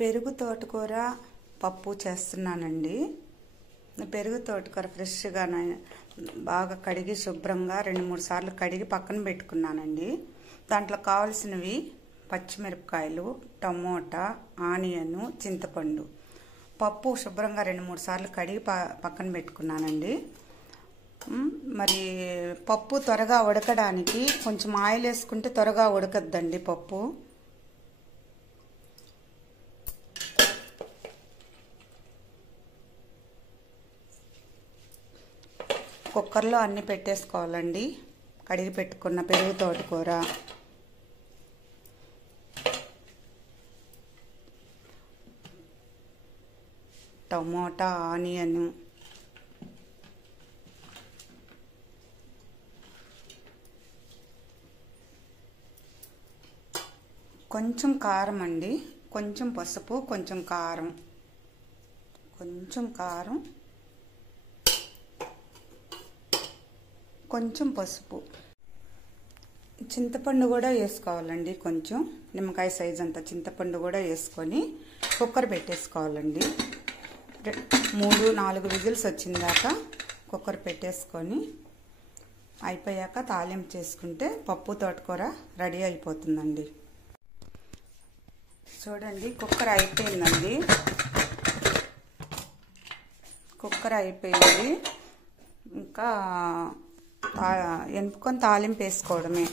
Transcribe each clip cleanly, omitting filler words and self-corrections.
పెరుగు తోటకూర పప్పు చేస్తున్నానండి. పెరుగు తోటకూర ఫ్రెష్గా బాగా కడిగి శుభ్రంగా 2-3 సార్లు కడిగి పక్కన పెట్టుకున్నానండి. దాంట్లో కావాల్సినవి పచ్చిమిరపకాయలు, టమోటా, ఆనియన్, చింతపండు. పప్పు శుభ్రంగా 2-3 సార్లు కడిగి పక్కన పెట్టుకున్నానండి. మరి పప్పు త్వరగా ఉడకడానికి కొంచెం ఆయిల్ వేసుకుంటే త్వరగా ఉడకద్దండి పప్పు. కుక్కర్లో అన్నీ పెట్టేసుకోవాలండి. కడిగి పెట్టుకున్న పెరుగు తోటకూర, టమోటా, ఆనియన్, కొంచెం కారం అండి, కొంచెం పసుపు, కొంచెం కారం, కొంచెం పసుపు, చింతపండు కూడా వేసుకోవాలండి. కొంచెం నిమ్మకాయ సైజ్ అంత చింతపండు కూడా వేసుకొని కుక్కర్ పెట్టేసుకోవాలండి. 3-4 విజిల్స్ వచ్చిందాక కుక్కర్ పెట్టేసుకొని అయిపోయాక తాలింపు చేసుకుంటే పప్పు తోటకూర రెడీ అయిపోతుందండి. చూడండి, కుక్కర్ అయిపోయిందండి. కుక్కర్ అయిపోయింది. ఇంకా ఎనుపుకొని తాలింపు వేసుకోవడమే.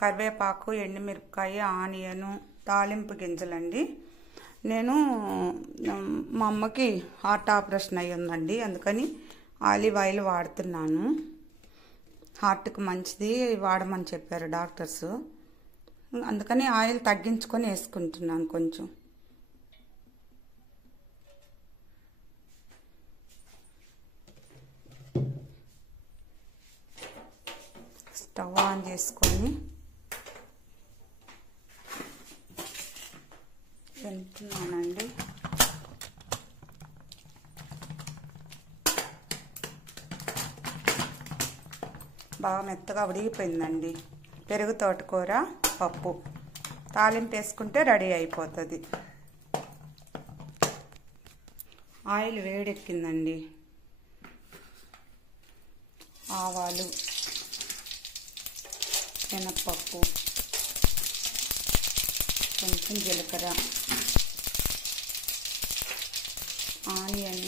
కరివేపాకు, ఎండుమిరపకాయ, ఆనియను, తాలింపు గింజలండి. నేను మా అమ్మకి హార్ట్ ఆపరేషన్ అయ్యి ఉందండి, అందుకని ఆలివ్ ఆయిల్ వాడుతున్నాను. హార్ట్కి మంచిది వాడమని చెప్పారు డాక్టర్స్, అందుకని ఆయిల్ తగ్గించుకొని వేసుకుంటున్నాను. కొంచెం స్టవ్ ఆన్ చేసుకొని వెళ్తున్నానండి. బాగా మెత్తగా ఉడిగిపోయిందండి. పెరుగు తోటకూర పప్పు తాలింపు వేసుకుంటే రెడీ అయిపోతుంది. ఆయిల్ వేడెక్కిందండి. ఆవాలు, శనగపప్పు, కొంచెం జీలకర్ర, ఆనియన్,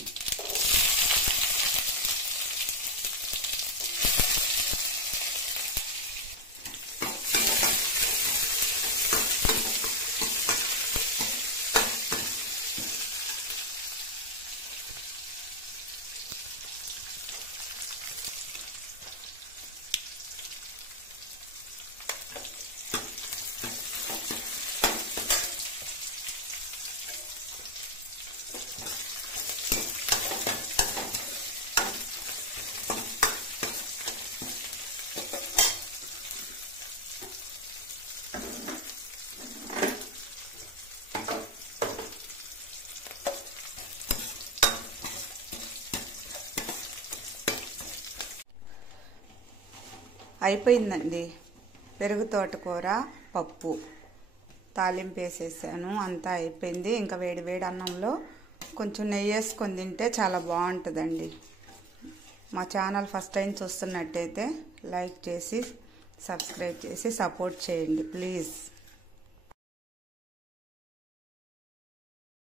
అయిపోయిందండి. పెరుగు తోటకూర పప్పు తాలింపు వేసేసాను, అంతా అయిపోయింది. ఇంకా వేడి వేడి అన్నంలో కొంచెం నెయ్యి వేసుకొని తింటే చాలా బాగుంటుందండి. మా ఛానల్ ఫస్ట్ టైం చూస్తున్నట్టయితే లైక్ చేసి సబ్స్క్రైబ్ చేసి సపోర్ట్ చేయండి ప్లీజ్.